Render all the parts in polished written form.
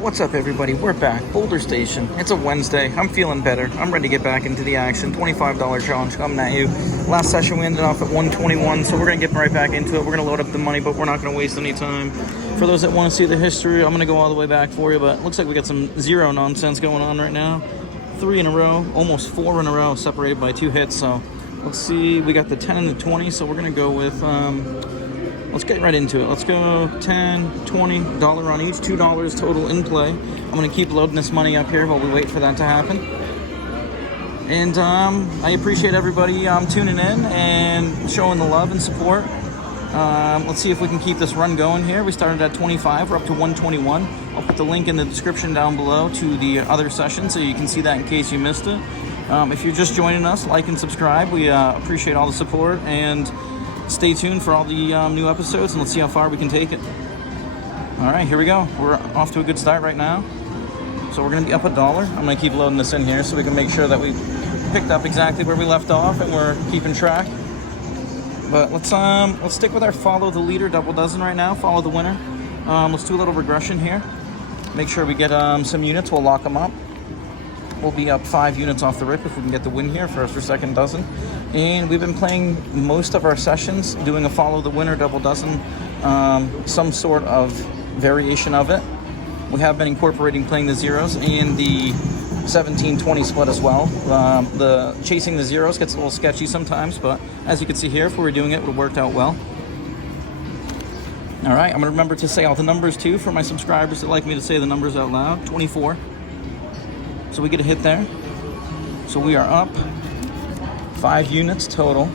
What's up, everybody? We're back. Boulder Station. It's a Wednesday. I'm feeling better. I'm ready to get back into the action. $25 challenge coming at you. Last session we ended off at 121, so we're going to get right back into it. We're going to load up the money, but we're not going to waste any time. For those that want to see the history, I'm going to go all the way back for you, but it looks like we got some zero nonsense going on right now. 3 in a row, almost 4 in a row, separated by 2 hits. So let's see. We got the 10 and the 20, so we're going to go with... let's get right into it. Let's go 10, $20 on each, $2 total in play. I'm going to keep loading this money up here while we wait for that to happen. And I appreciate everybody tuning in and showing the love and support. Let's see if we can keep this run going here. We started at 25. We're up to 121. I'll put the link in the description down below to the other session so you can see that in case you missed it. If you're just joining us, like and subscribe. We appreciate all the support, and stay tuned for all the new episodes, and let's see how far we can take it. All right, here we go. We're off to a good start right now. So we're going to be up $1. I'm going to keep loading this in here so we can make sure that we picked up exactly where we left off and we're keeping track. But let's stick with our follow the leader double dozen right now. Follow the winner. Let's do a little regression here. Make sure we get some units. We'll lock them up. We'll be up 5 units off the rip if we can get the win here, first or second dozen. And we've been playing most of our sessions doing a follow the winner double dozen, some sort of variation of it. We have been incorporating playing the zeros and the 17-20 split as well. The chasing the zeros gets a little sketchy sometimes, but as you can see here, if we were doing it, it would have worked out well. All right, I'm gonna remember to say all the numbers too for my subscribers that like me to say the numbers out loud. 24. So we get a hit there. So we are up 5 units total.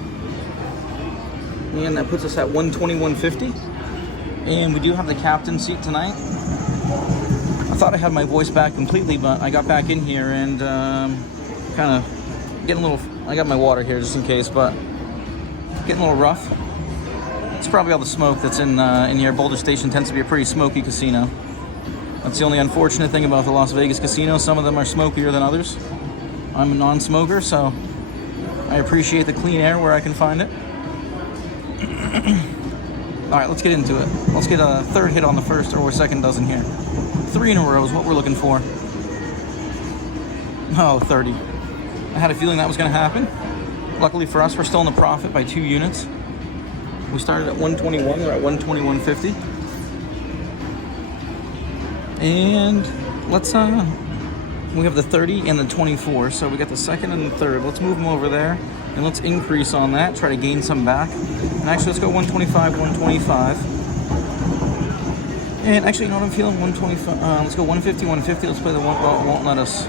And that puts us at 121.50. And we do have the captain seat tonight. I thought I had my voice back completely, but I got back in here and kind of getting a little... I got my water here just in case, but getting a little rough. It's probably all the smoke that's in here. Boulder Station tends to be a pretty smoky casino. That's the only unfortunate thing about the Las Vegas casino. Some of them are smokier than others. I'm a non-smoker, so I appreciate the clean air where I can find it. All right, let's get into it. Let's get a third hit on the first or second dozen here. 3 in a row is what we're looking for. Oh, 30. I had a feeling that was going to happen. Luckily for us, we're still in the profit by 2 units. We started at 121. We're at 121.50. And let's we have the 30 and the 24, so we got the second and the third. Let's move them over there and let's increase on that, try to gain some back. And actually, let's go 125, 125. And actually, you know what I'm feeling? 125. Let's go 150, 150. Let's play the one. Well, it won't let us.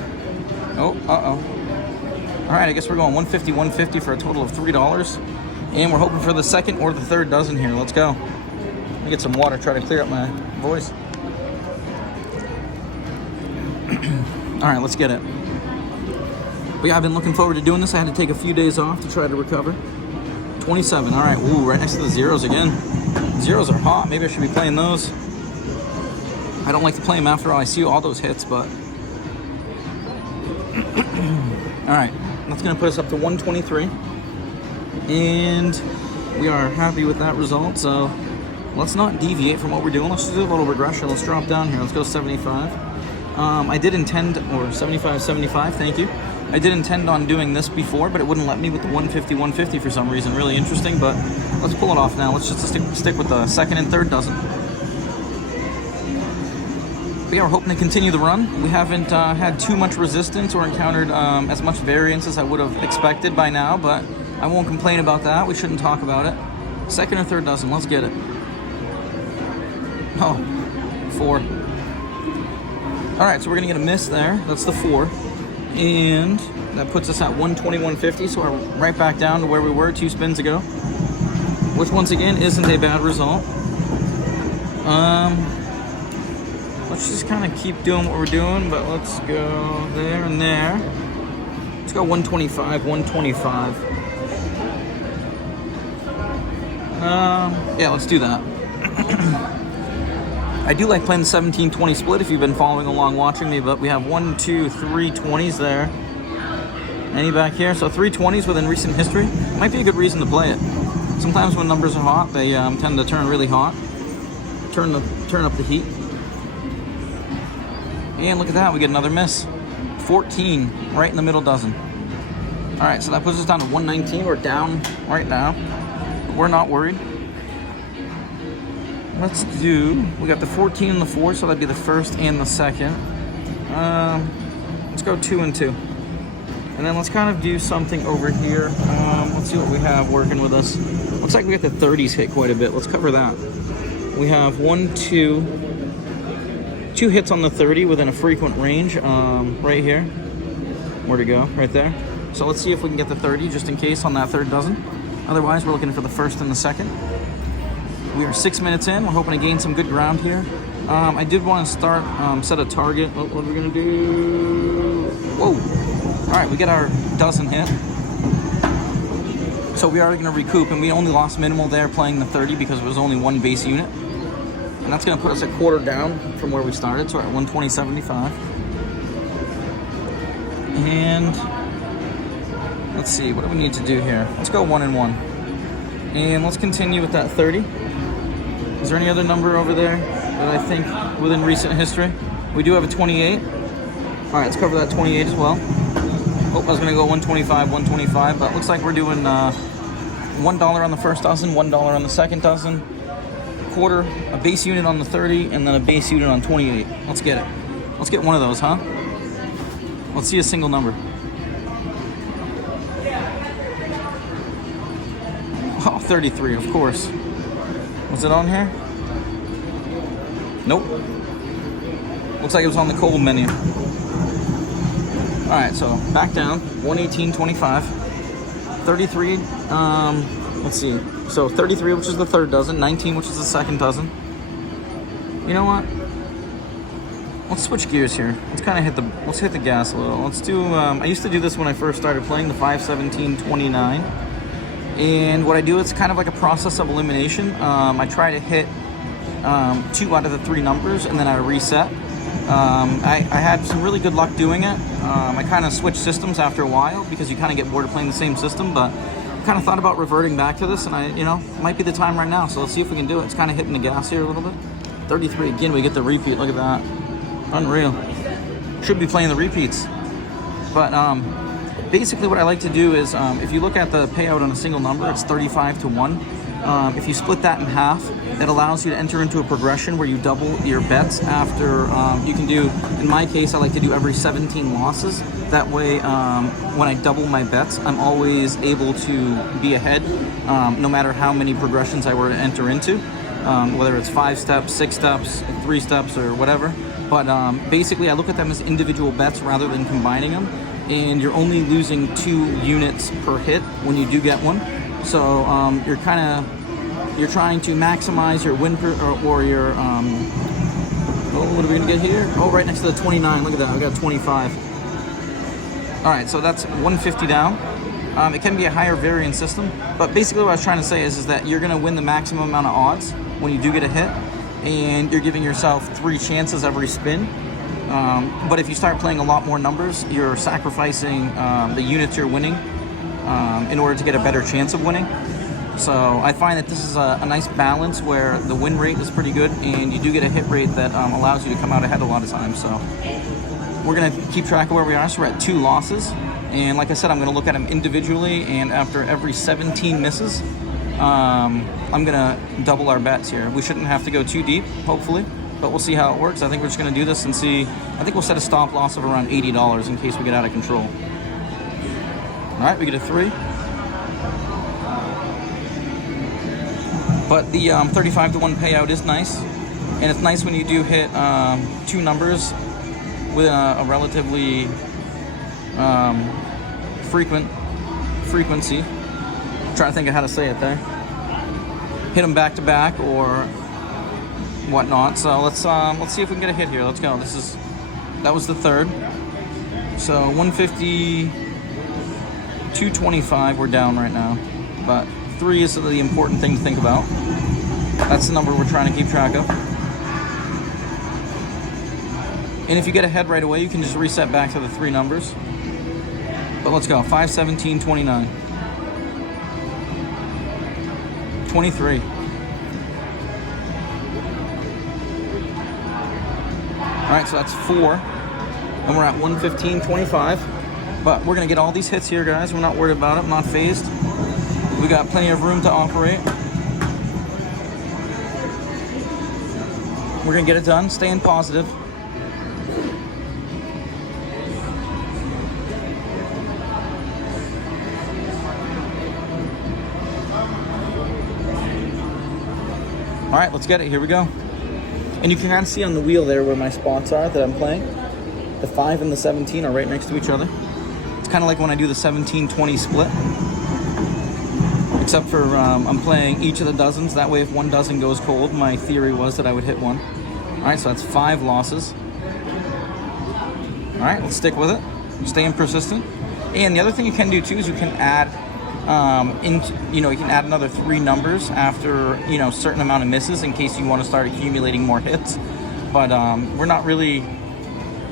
Oh, All right, I guess we're going 150, 150 for a total of $3. And we're hoping for the second or the third dozen here. Let's go. Let me get some water, try to clear up my voice. All right, let's get it. But yeah, I've been looking forward to doing this. I had to take a few days off to try to recover. 27, all right. Ooh, right next to the zeros again. Zeros are hot. Maybe I should be playing those. I don't like to play them after all. I see all those hits, but... all right, that's going to put us up to 123. And we are happy with that result, so let's not deviate from what we're doing. Let's just do a little regression. Let's drop down here. Let's go 75. I did intend, or 75, thank you. I did intend on doing this before, but it wouldn't let me with the 150, 150 for some reason. Really interesting, but let's pull it off now. Let's just stick with the second and third dozen. But yeah, we're hoping to continue the run. We haven't had too much resistance or encountered as much variance as I would have expected by now, but I won't complain about that. We shouldn't talk about it. Second or third dozen, let's get it. Oh, 4. All right, so we're gonna get a miss there. That's the 4. And that puts us at 121.50, so we're right back down to where we were 2 spins ago, which once again isn't a bad result. Let's just kind of keep doing what we're doing, but let's go there and there. Let's go 125, 125. Yeah, let's do that. I do like playing the 17-20 split if you've been following along watching me, but we have 1, 2, 3 20s there. Any back here? So 3 20s within recent history. Might be a good reason to play it. Sometimes when numbers are hot, they tend to turn really hot. Turn up the heat. And look at that, we get another miss. 14, right in the middle dozen. All right, so that puts us down to 119. We're down right now. We're not worried. Let's do, we got the 14 and the 4, so that'd be the first and the second. Let's go 2 and 2. And then let's kind of do something over here. Let's see what we have working with us. Looks like we got the 30s hit quite a bit. Let's cover that. We have 2 hits on the 30 within a frequent range, right here. Where to go? Right there. So let's see if we can get the 30 just in case on that third dozen. Otherwise, we're looking for the first and the second. We are 6 minutes in. We're hoping to gain some good ground here. I did want to start, set a target. Oh, what are we gonna do? Whoa. All right, we get our dozen hit. So we are gonna recoup, and we only lost minimal there playing the 30 because it was only one base unit. And that's gonna put us a quarter down from where we started, so we're at 120.75. And let's see, what do we need to do here? Let's go 1 and 1. And let's continue with that 30. Is there any other number over there that I think within recent history? We do have a 28. All right, let's cover that 28 as well. Oh, I was gonna go 125, 125, but it looks like we're doing $1 on the first dozen, $1 on the second dozen, quarter, a base unit on the 30, and then a base unit on 28. Let's get it. Let's get one of those, huh? Let's see a single number. Oh, 33, of course. Was it on here? Nope. Looks like it was on the cold menu. All right, so back down, 118.25. 33, let's see. So 33, which is the third dozen, 19, which is the second dozen. You know what? Let's switch gears here. Let's kind of hit the gas a little. Let's do, I used to do this when I first started playing, the 517.29. And what I do, it's kind of like a process of elimination. I try to hit 2 out of the 3 numbers, and then I reset. I had some really good luck doing it. I kind of switched systems after a while because you kind of get bored of playing the same system, but I kind of thought about reverting back to this, and might be the time right now. So let's see if we can do it. It's kind of hitting the gas here a little bit. 33, again, we get the repeat. Look at that. Unreal. Should be playing the repeats. But basically what I like to do is, if you look at the payout on a single number, it's 35 to 1. If you split that in half, it allows you to enter into a progression where you double your bets after, you can do, in my case, I like to do every 17 losses. That way, when I double my bets, I'm always able to be ahead, no matter how many progressions I were to enter into, whether it's 5 steps, 6 steps, 3 steps, or whatever. But basically, I look at them as individual bets rather than combining them. And you're only losing 2 units per hit when you do get one. So you're trying to maximize your win or your, oh, what are we gonna get here? Oh, right next to the 29, look at that, we got 25. All right, so that's 150 down. It can be a higher variance system, but basically what I was trying to say is that you're gonna win the maximum amount of odds when you do get a hit, and you're giving yourself 3 chances every spin. But if you start playing a lot more numbers, you're sacrificing the units you're winning in order to get a better chance of winning. So I find that this is a nice balance where the win rate is pretty good and you do get a hit rate that allows you to come out ahead a lot of times. So we're going to keep track of where we are. So we're at 2 losses. And like I said, I'm going to look at them individually, and after every 17 misses, I'm going to double our bets here. We shouldn't have to go too deep, hopefully. But we'll see how it works. I think we're just going to do this and see. I think we'll set a stop loss of around $80 in case we get out of control. All right, we get a 3. But the 35 to 1 payout is nice. And it's nice when you do hit 2 numbers with a relatively frequency. I'm trying to think of how to say it there. Hit them back to back or whatnot. So let's see if we can get a hit here. Let's go. That was the third. So 150, 225. We're down right now, but 3 is the important thing to think about. That's the number we're trying to keep track of. And if you get ahead right away, you can just reset back to the 3 numbers. But let's go. 517.29. 23. All right, so that's 4. and we're at 115.25. But we're gonna get all these hits here, guys. We're not worried about it. I'm not phased. We got plenty of room to operate. We're gonna get it done. Staying positive. All right, let's get it. Here we go. And you can kind of see on the wheel there where my spots are that I'm playing. The 5 and the 17 are right next to each other. It's kind of like when I do the 17-20 split. Except for I'm playing each of the dozens. That way if one dozen goes cold, my theory was that I would hit one. All right, so that's 5 losses. All right, let's stick with it. Staying persistent. And the other thing you can do too is you can add you can add another 3 numbers after, a certain amount of misses in case you want to start accumulating more hits. But we're not really,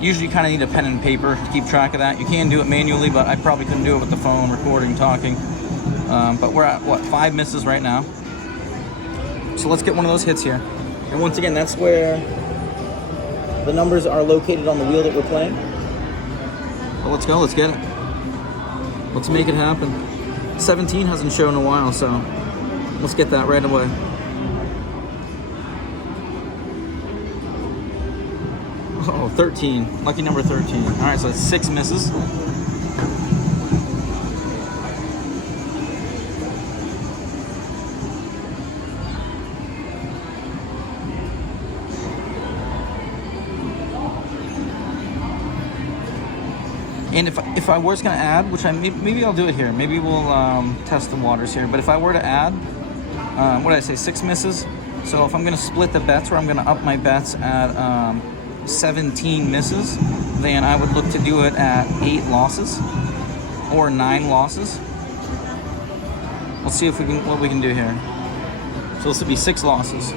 usually you kind of need a pen and paper to keep track of that. You can do it manually, but I probably couldn't do it with the phone, recording, talking. But we're at, 5 misses right now. So let's get one of those hits here. And once again, that's where the numbers are located on the wheel that we're playing. Well, let's go, let's get it. Let's make it happen. 17 hasn't shown in a while, so let's get that right away. Oh, 13. Lucky number 13. All right, so that's 6 misses. And if I was going to add, which maybe I'll do it here. Maybe we'll test the waters here. But if I were to add, what did I say, 6 misses? So if I'm going to split the bets, or I'm going to up my bets at 17 misses, then I would look to do it at 8 losses or 9 losses. Let's see if what we can do here. So this would be 6 losses.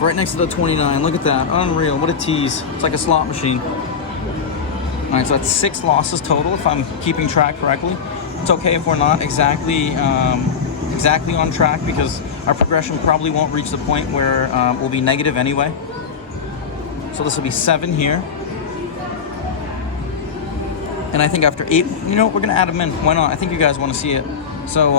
Right next to the 29. Look at that. Unreal. What a tease. It's like a slot machine. All right, so that's 6 losses total if I'm keeping track correctly. It's okay if we're not exactly on track, because our progression probably won't reach the point where we'll be negative anyway. So this will be 7 here. And I think after 8, we're going to add them in. Why not? I think you guys want to see it. So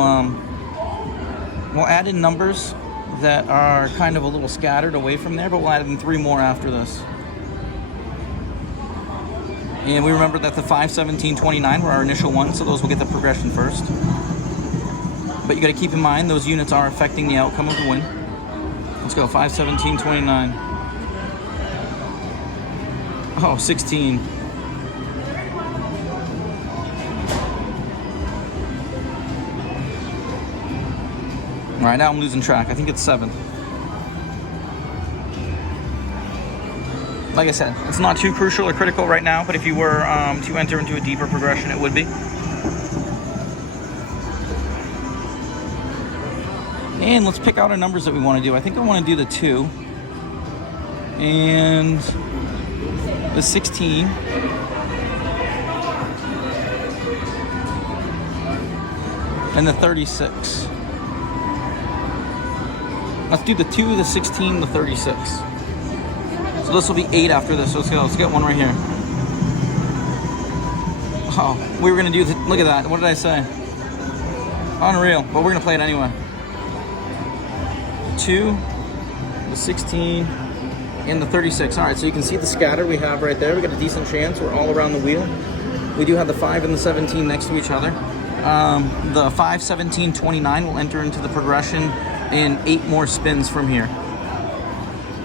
we'll add in numbers that are kind of a little scattered away from there, but we'll add in 3 more after this. And we remember that the 5, 17, 29 were our initial ones, so those will get the progression first. But you got to keep in mind those units are affecting the outcome of the win. Let's go, 5, 17, 29. Oh, 16. All right, now I'm losing track. I think it's 7. Like I said, it's not too crucial or critical right now, but if you were to enter into a deeper progression, it would be. And let's pick out our numbers that we want to do. I think I want to do the 2 and the 16. And the 36. Let's do the 2, the 16, the 36. So this will be 8 after this. So let's go. Let's get one right here. Oh, we were gonna do the, look at that. What did I say? Unreal. But we're gonna play it anyway. 2, the 16, and the 36. All right, so you can see the scatter we have right there. We got a decent chance. We're all around the wheel. We do have the 5 and the 17 next to each other. The 5, 17, 29 will enter into the progression in 8 more spins from here.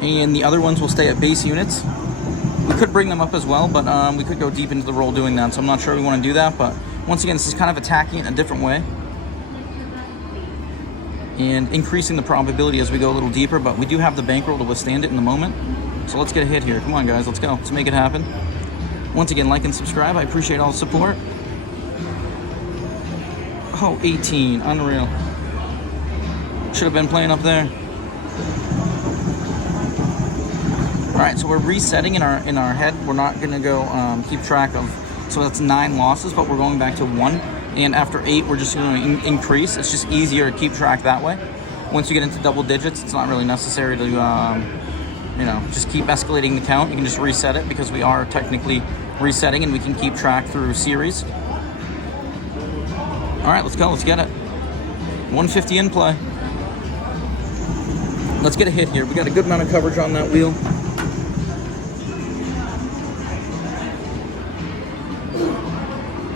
And the other ones will stay at base units. We could bring them up as well, but we could go deep into the roll doing that, so I'm not sure we want to do that. But once again, this is kind of attacking it in a different way and increasing the probability as we go a little deeper, but we do have the bankroll to withstand it in the moment. So let's get a hit here. Come on, guys, let's go. Let's make it happen. Once again, like and subscribe. I appreciate all the support. Oh, 18. Unreal. Should have been playing up there. All right, so we're resetting in our head. We're not gonna go keep track of, so that's 9 losses, but we're going back to 1. And after 8, we're just gonna increase. It's just easier to keep track that way. once you get into double digits, it's not really necessary to, you know, just keep escalating the count. You can just reset it because we are technically resetting and we can keep track through series. All right, let's go, let's get it. 150 in play. Let's get a hit here. We got a good amount of coverage on that wheel.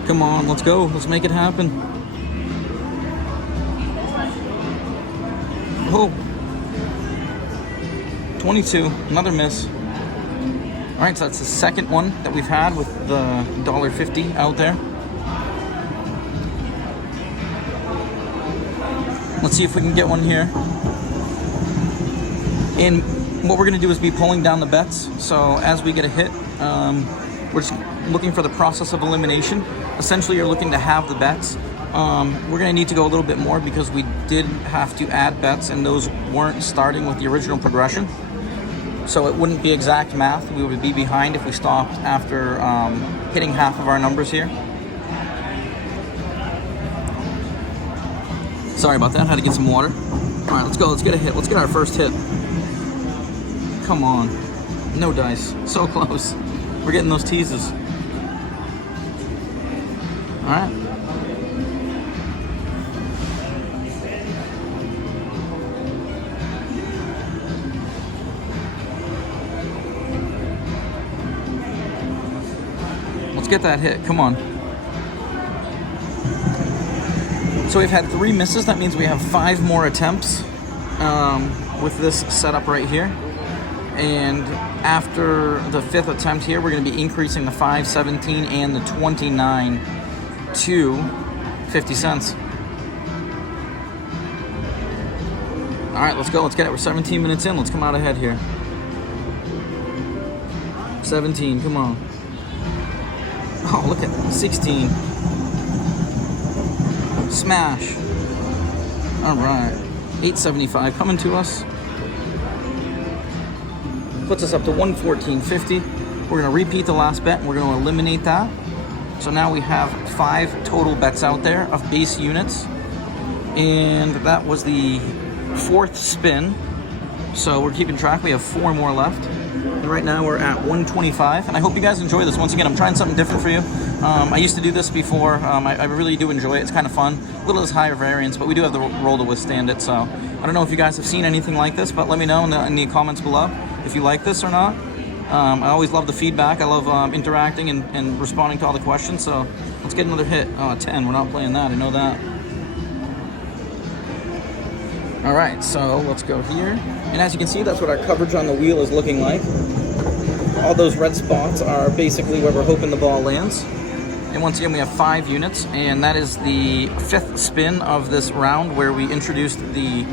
Come on, let's go. Let's make it happen. Oh. 22, another miss. All right, so that's the second one that we've had with the $1.50 out there. Let's see if we can get one here. And what we're gonna do is be pulling down the bets. So as we get a hit, we're just looking for the process of elimination. Essentially, you're looking to have the bets. We're gonna need to go a little bit more because we did have to add bets and those weren't starting with the original progression. So it wouldn't be exact math. We would be behind if we stopped after hitting half of our numbers here. Sorry about that, had to get some water. All right, let's go, let's get a hit. Let's get our first hit. Come on, no dice, so close. We're getting those teases. All right. Let's get that hit, come on. So we've had 3 misses, that means we have 5 more attempts with this setup right here. And after the 5th attempt here, we're gonna be increasing the 5, 17, and the 29 to 50 cents. All right, let's go, let's get it. We're 17 minutes in, let's come out ahead here. 17, come on. Oh, look at that, 16. Smash. All right, 875 coming to us. Puts us up to 114.50. We're gonna repeat the last bet and we're gonna eliminate that. So now we have 5 total bets out there of base units. And that was the 4th spin. So we're keeping track, we have 4 more left. And right now we're at 125. And I hope you guys enjoy this. Once again, I'm trying something different for you. I used to do this before. I really do enjoy it, it's kind of fun. A little less higher variance, but we do have the roll to withstand it. So I don't know if you guys have seen anything like this, but let me know in the comments below if you like this or not. I always love the feedback. I love interacting and responding to all the questions. So let's get another hit. Oh, 10, we're not playing that, I know that. All right, so let's go here. And as you can see, that's what our coverage on the wheel is looking like. All those red spots are basically where we're hoping the ball lands. And once again, we have 5 units, and that is the 5th spin of this round where we introduced the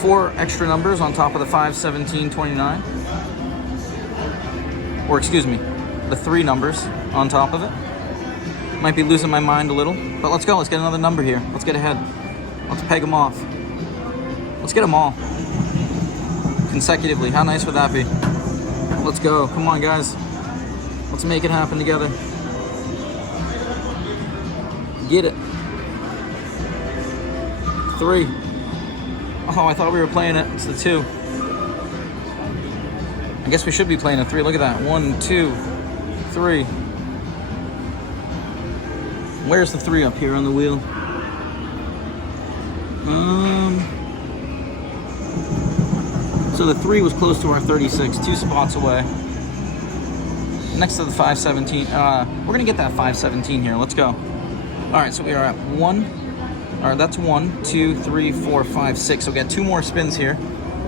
4 extra numbers on top of the 5, 17, 29. Or excuse me, the 3 numbers on top of it. Might be losing my mind a little, but let's go. Let's get another number here. Let's get ahead. Let's peg them off. Let's get them all consecutively. How nice would that be? Let's go. Come on, guys. Let's make it happen together. Get it. 3. Oh, I thought we were playing it. It's the 2. I guess we should be playing a 3. Look at that. 1, 2, 3. Where's the 3 up here on the wheel? So the 3 was close to our 36, 2 spots away. Next to the 517. We're gonna get that 517 here. Let's go. All right, so we are at 1. All right, that's 1, 2, 3, 4, 5, 6. So we got 2 more spins here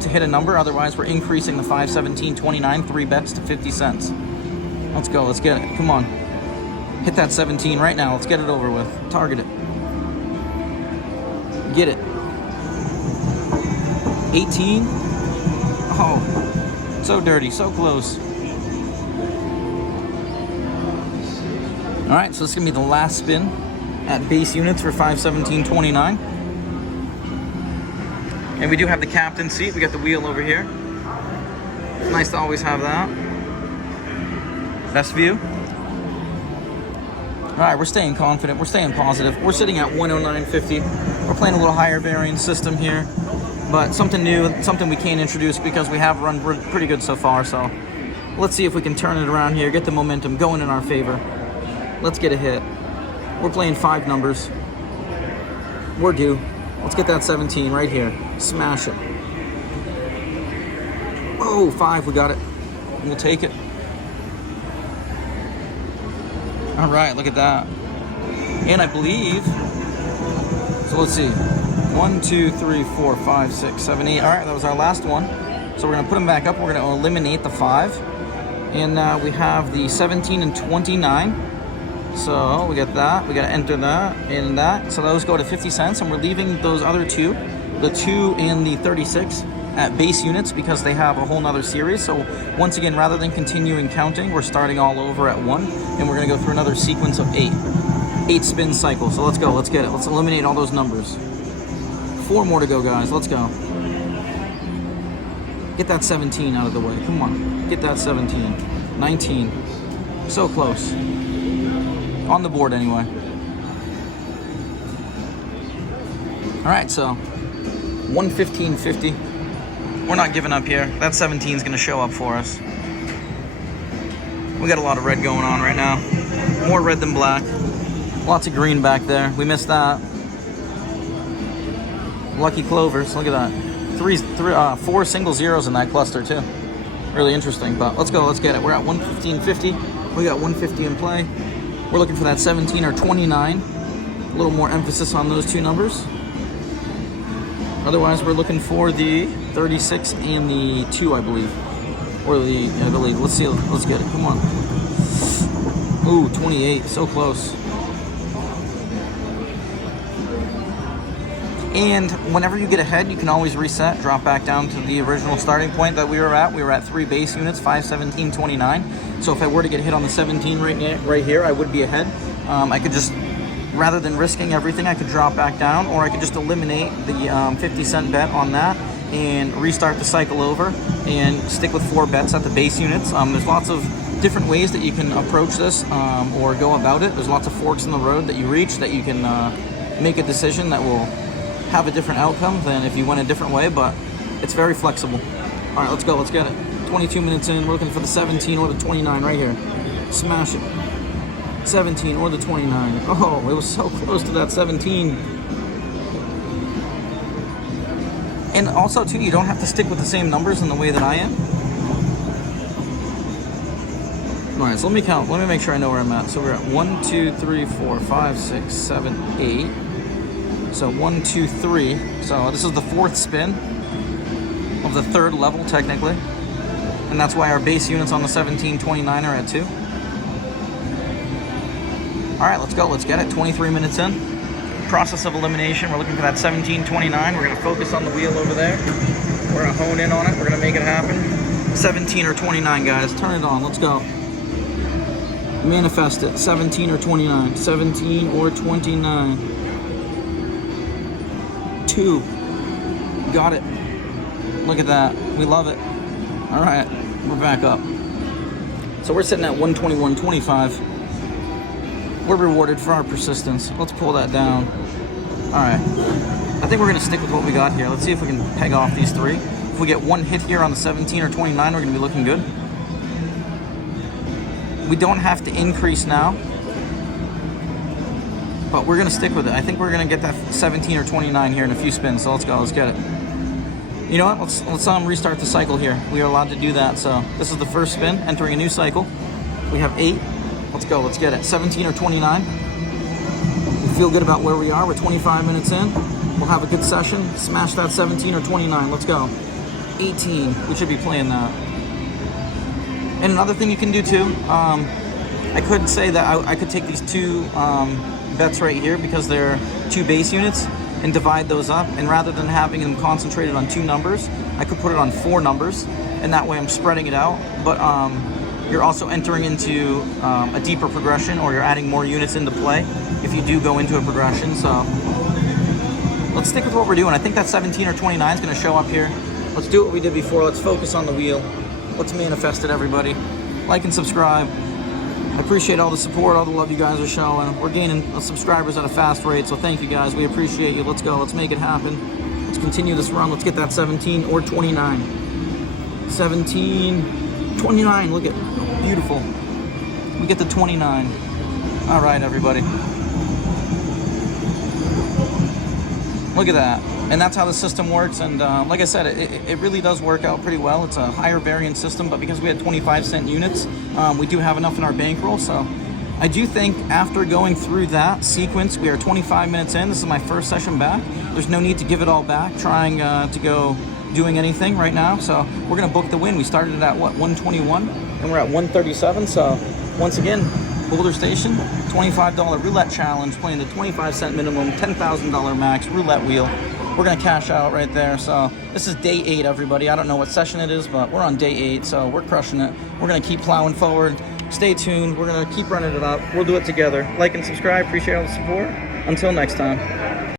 to hit a number. Otherwise, we're increasing the 5, 17, 29, 3 bets to 50 cents. Let's go. Let's get it. Come on. Hit that 17 right now. Let's get it over with. Target it. Get it. 18. Oh, so dirty, so close. All right, so this is gonna be the last spin at base units for 517.29. And we do have the captain seat. We got the wheel over here. Nice to always have that. Best view. All right, we're staying confident. We're staying positive. We're sitting at 109.50. We're playing a little higher variance system here. but something new, something we can't introduce because we have run pretty good so far. So let's see if we can turn it around here, get the momentum going in our favor. Let's get a hit. We're playing 5 numbers. We're due. Let's get that 17 right here. Smash it. Oh, 5, we got it. We'll take it. All right, look at that. And I believe, so let's see. 1, 2, 3, 4, 5, 6, 7, 8. All right, that was our last one. So we're gonna put them back up. We're gonna eliminate the 5. And we have the 17 and 29. So we got that. We gotta enter that and that. So those go to 50 cents, and we're leaving those other 2, the 2 and the 36, at base units because they have a whole nother series. So once again, rather than continuing counting, we're starting all over at 1, and we're gonna go through another sequence of 8 spin cycles. So let's go, let's get it. Let's eliminate all those numbers. 4 more to go, guys. Let's go. Get that 17 out of the way. Come on, get that 17. 19, so close. On the board anyway. All right, so 115.50. We're not giving up here. That 17 is going to show up for us. We got a lot of red going on right now. More red than black. Lots of green back there. We missed that. Lucky clovers. Look at that. 4 single zeros in that cluster too. Really interesting. But let's go. Let's get it. We're at 115.50. We got 150 in play. We're looking for that 17 or 29. A little more emphasis on those 2 numbers. Otherwise, we're looking for the 36 and the 2, I believe. Or the, I believe. Let's see. Let's get it. Come on. Ooh, 28. So close. And whenever you get ahead, you can always reset, drop back down to the original starting point that we were at. We were at 3 base units, 5, 17, 29. So if I were to get hit on the 17 right here, I would be ahead. I could just, rather than risking everything, I could drop back down, or I could just eliminate the 50 cent bet on that and restart the cycle over and stick with 4 bets at the base units. There's lots of different ways that you can approach this or go about it. There's lots of forks in the road that you reach that you can make a decision that will have a different outcome than if you went a different way, but it's very flexible. All right, let's go, let's get it. 22 minutes in, we're looking for the 17 or the 29 right here. Smash it. 17 or the 29. Oh, it was so close to that 17. And also too, you don't have to stick with the same numbers in the way that I am. All right, so let me count. Let me make sure I know where I'm at. So we're at 1, 2, 3, 4, 5, 6, 7, 8. So 1, 2, 3. So this is the 4th spin of the 3rd level, technically. And that's why our base units on the 1729 are at 2. All right, let's go. Let's get it. 23 minutes in. Process of elimination. We're looking for that 1729. We're going to focus on the wheel over there. We're going to hone in on it. We're going to make it happen. 17 or 29, guys. Turn it on. Let's go. Manifest it. 17 or 29. 17 or 29. 2. Got it. Look at that. We love it. All right, we're back up. So we're sitting at 121.25. We're rewarded for our persistence. Let's pull that down. All right. I think we're going to stick with what we got here. Let's see if we can peg off these 3. If we get 1 hit here on the 17 or 29, we're going to be looking good. We don't have to increase now, but we're going to stick with it. I think we're going to get that 17 or 29 here in a few spins, so let's go. Let's get it. You know what? Let's restart the cycle here. We are allowed to do that. So this is the first spin, entering a new cycle. We have 8. Let's go. Let's get it. 17 or 29. We feel good about where we are. We're 25 minutes in. We'll have a good session. Smash that 17 or 29. Let's go. 18. We should be playing that. And another thing you can do too, I could say that I could take these 2 bets right here because they're 2 base units and divide those up. And rather than having them concentrated on 2 numbers, I could put it on 4 numbers. And that way I'm spreading it out. But you're also entering into a deeper progression, or you're adding more units into play if you do go into a progression. So let's stick with what we're doing. I think that 17 or 29 is going to show up here. Let's do what we did before. Let's focus on the wheel. Let's manifest it, everybody. Like and subscribe. I appreciate all the support, all the love you guys are showing. We're gaining subscribers at a fast rate, so thank you guys. We appreciate you. Let's go. Let's make it happen. Let's continue this run. Let's get that 17 or 29. 17, 29. Look at, beautiful. We get the 29. All right, everybody. Look at that. And that's how the system works. And like I said, it really does work out pretty well. It's a higher variance system, but because we had 25-cent units, we do have enough in our bankroll. So I do think after going through that sequence, we are 25 minutes in. This is my first session back. There's no need to give it all back, trying to go doing anything right now. So we're going to book the win. We started at, what, 121, and we're at 137. So once again, Boulder Station, $25 roulette challenge, playing the 25-cent minimum, $10,000 max roulette wheel. We're going to cash out right there. So this is day 8, everybody. I don't know what session it is, but we're on day 8, so we're crushing it. We're going to keep plowing forward. Stay tuned. We're going to keep running it up. We'll do it together. Like and subscribe. Appreciate all the support. Until next time.